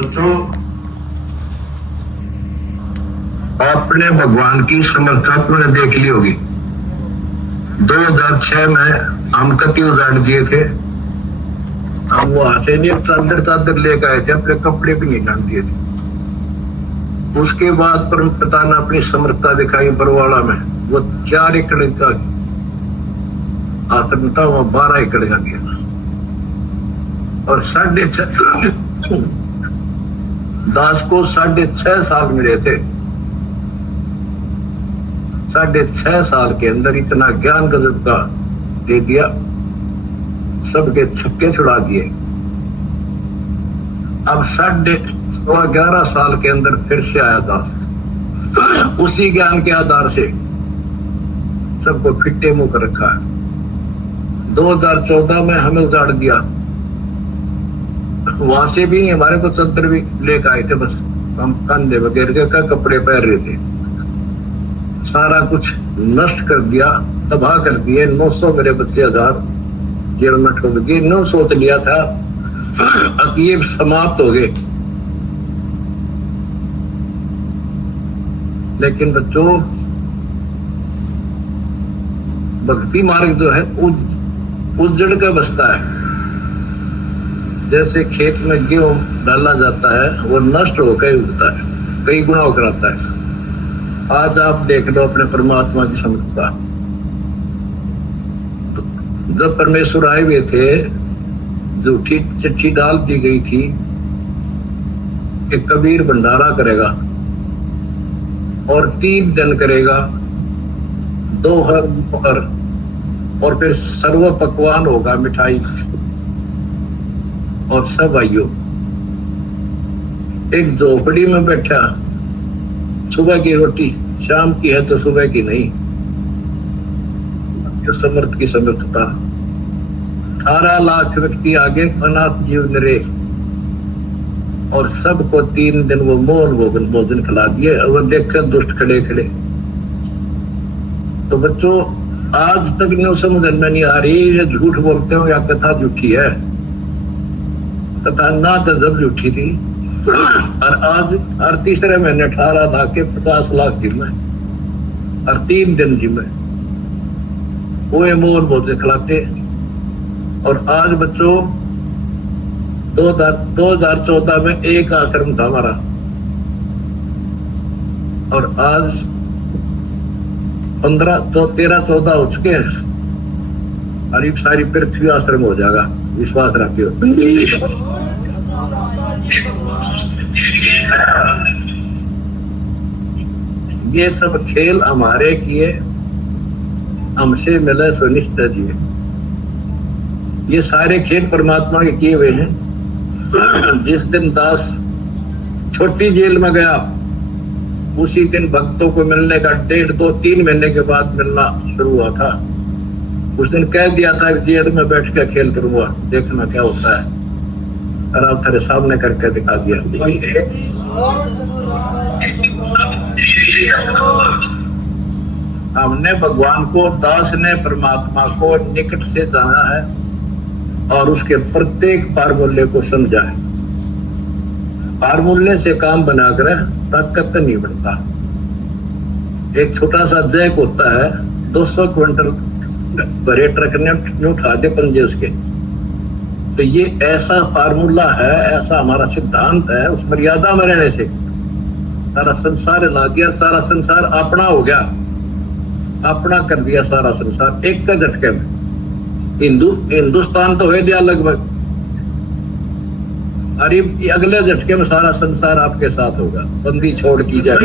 बच्चों, आपने भगवान की समर्था तुमने देख ली होगी। 2006 में हम कति उजाड़ दिए थे। हम वहां से नहीं चादर लेकर आए थे, अपने कपड़े भी नहीं डाल दिए थे। उसके बाद परम पिता ने अपनी समर्था दिखाई बरवाड़ा में। वो 4 एकड़ का आश्रम था, वो 12 एकड़ का गया और 6.5 दास को 6.5 साल मिले थे। 6.5 साल के अंदर इतना ज्ञान गजब का दे दिया, सबके छक्के छुड़ा दिए। अब 11.5 साल के अंदर फिर से आया दास, उसी ज्ञान के आधार से सबको फिट्टे मुंह कर रखा है। 2014 में हमें उजाड़ दिया, वहां से भी हमारे को चंद्र भी लेकर आए थे, बस हम कंधे वगैरह के कपड़े पहन रहे थे। सारा कुछ नष्ट कर दिया, तबाह कर दिए। 900 मेरे बच्चे 1000 जेल में ठोक दिए। 900 तो लिया था, अब ये समाप्त हो गए। लेकिन बच्चों, भक्ति मार्ग जो है उजड़ का बसता है। जैसे खेत में गेहूं डाला जाता है, वो नष्ट होकर उगता है, कई गुना होकर आता है। आज आप देख लो अपने परमात्मा की समर्था। तो जब परमेश्वर आए हुए थे, झूठी चिट्ठी डाल दी गई थी कि कबीर भंडारा करेगा और 3 दिन करेगा, 2 हर और फिर सर्व पकवान होगा, मिठाई और सब आइयो। एक झोपड़ी में बैठा, सुबह की रोटी शाम की है तो सुबह की नहीं। जो समर्थ की समर्थता। 18 लाख व्यक्ति आगे अनाथ जीवन रे, और सबको 3 दिन वो मोहन भोजन खिला दिए। और देखकर दुष्ट खड़े खड़े। तो बच्चों, आज तक नहीं समझ में नहीं आ रही, ये झूठ बोलते हो या कथा झूठी है। कथा ना तो जब झूठी थी, और आज हर तीसरे महीने 18 लाख के 50 लाख जिम्मे, और 3 दिन जिम्मे वो मोहन भोजन खिलाते। और आज बच्चों, 2014 में एक आश्रम था हमारा, और आज 13-14 हो चुके हैं। और सारी पृथ्वी आश्रम हो जाएगा, विश्वास रखियो। ये सब खेल हमारे किए, हमसे मिले सुनिश्चित जिए। ये सारे खेल परमात्मा के किए हुए हैं। जिस दिन दास छोटी जेल में गया, उसी दिन भक्तों को मिलने का 1.5-2-3 महीने के बाद मिलना शुरू हुआ था। उस दिन कह दिया था कि जेल में बैठ कर खेल करूंगा, देखना क्या होता है। और आप तेरे सामने करके दिखा दिया। हमने भगवान को, दास ने परमात्मा को निकट से जाना है और उसके प्रत्येक फार्मूले को समझा है। फार्मूले से काम बनाकर ताकत नहीं बनता। एक छोटा सा जैक होता है, 200 क्विंटल भरे ट्रक ने उठा दे पंजे उसके। तो ये ऐसा फार्मूला है, ऐसा हमारा सिद्धांत है। उस मर्यादा में रहने से सारा संसार ला गया, सारा संसार अपना हो गया, अपना कर दिया सारा संसार एक का झटके में। हिंदुस्तान तो हो दिया लगभग, अरे अगले झटके में सारा संसार आपके साथ होगा। बंदी छोड़ की जाए,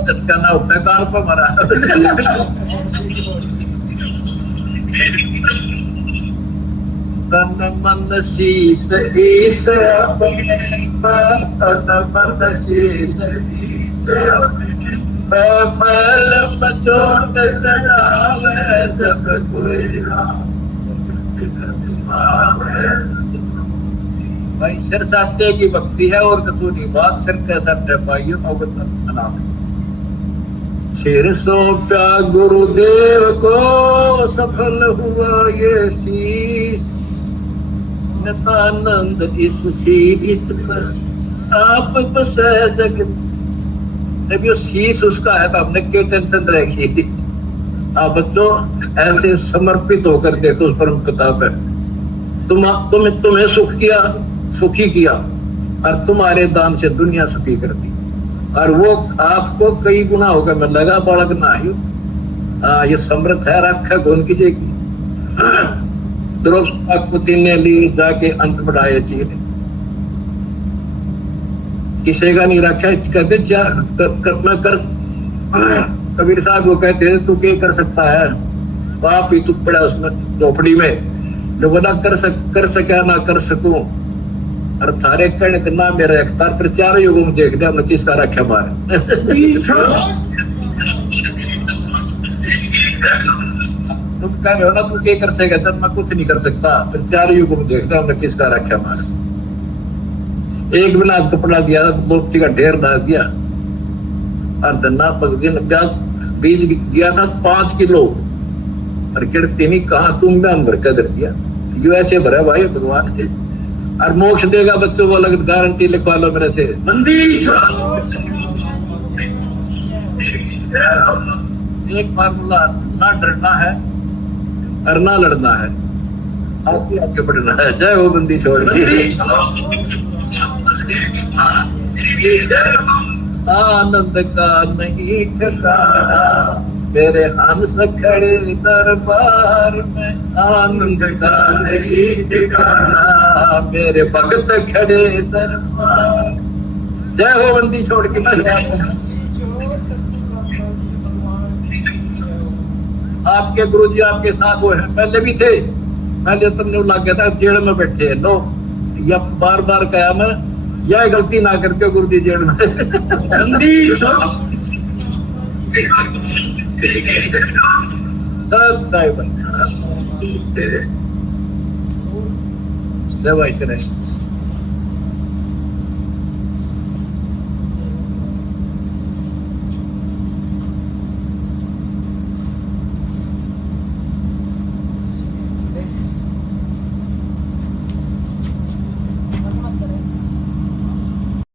झटका ना उठता कान पर मरा। तन मन शीस ईस अपने, तन मन शीस ईस अपने, पल चोट चढ़ावे जब कोई भाई। सिर साधे की भक्ति है और कसूरी बात, सिर कैसा पाइयो अवतार। सिर सौंपा गुरुदेव को, सफल हुआ ये शीश। नितानंद इस शीश पर आप बसे जगत। जब ये शीश उसका है तो हमने क्या टेंशन रखी। आप बच्चों ऐसे समर्पित होकर देखो उस परम प्रताप है। तुम्हें सुखी किया और तुम्हारे दान से दुनिया सुखी कर दी। और वो आपको कई गुना होगा मैं लगा बालक ना ही ये समृद्ध है रखा कौन किसी की। द्रौपदी ने ली जाके अंत बढ़ाए चीज किसी का नहीं रखा कहते करना कर। कबीर साहब वो कहते हैं तू क्या कर सकता है बाप ही तू पड़ा उसमें झोपड़ी में जो बोला कर सका ना कर सकूं और थारे कहने ना मेरा अख्तार पर चारों युगों में देख लिया किसका रखा मारे। तुम कह रहे हो ना तू क्या कर सकेगा तब मैं कुछ नहीं कर सकता फिर चारों युगों में देख लिया किसका रखा मारे। एक बिना कपड़ा दिया मोती का ढेर डाल दिया और धन्ना पगदिन बीज दिया था 5 किलो और किड़ती नहीं कहा तुम दान भर कर दिया। जो ऐसे भरा भाई भगवान से और मोक्ष देगा बच्चों को अलग गारंटी लिखवा लो मेरे से। एक फार्मूला ना डरना है और ना लड़ना है आगे बढ़ना है। जय हो बंदी छोड़ आनंद का नहीं ठिकाना मेरे हंस खड़े दरबार में। आनंद का नहीं ठिकाना मेरे भक्त खड़े दरबार। जय हो बंदी छोड़ के आपके गुरुजी आपके साथ वो है पहले भी थे। पहले तुमने लग गया था जेल में बैठे हैं लो या बार बार कहा मैं यह गलती ना करके गुरु जी जेल में। सब साहिब जय भाई।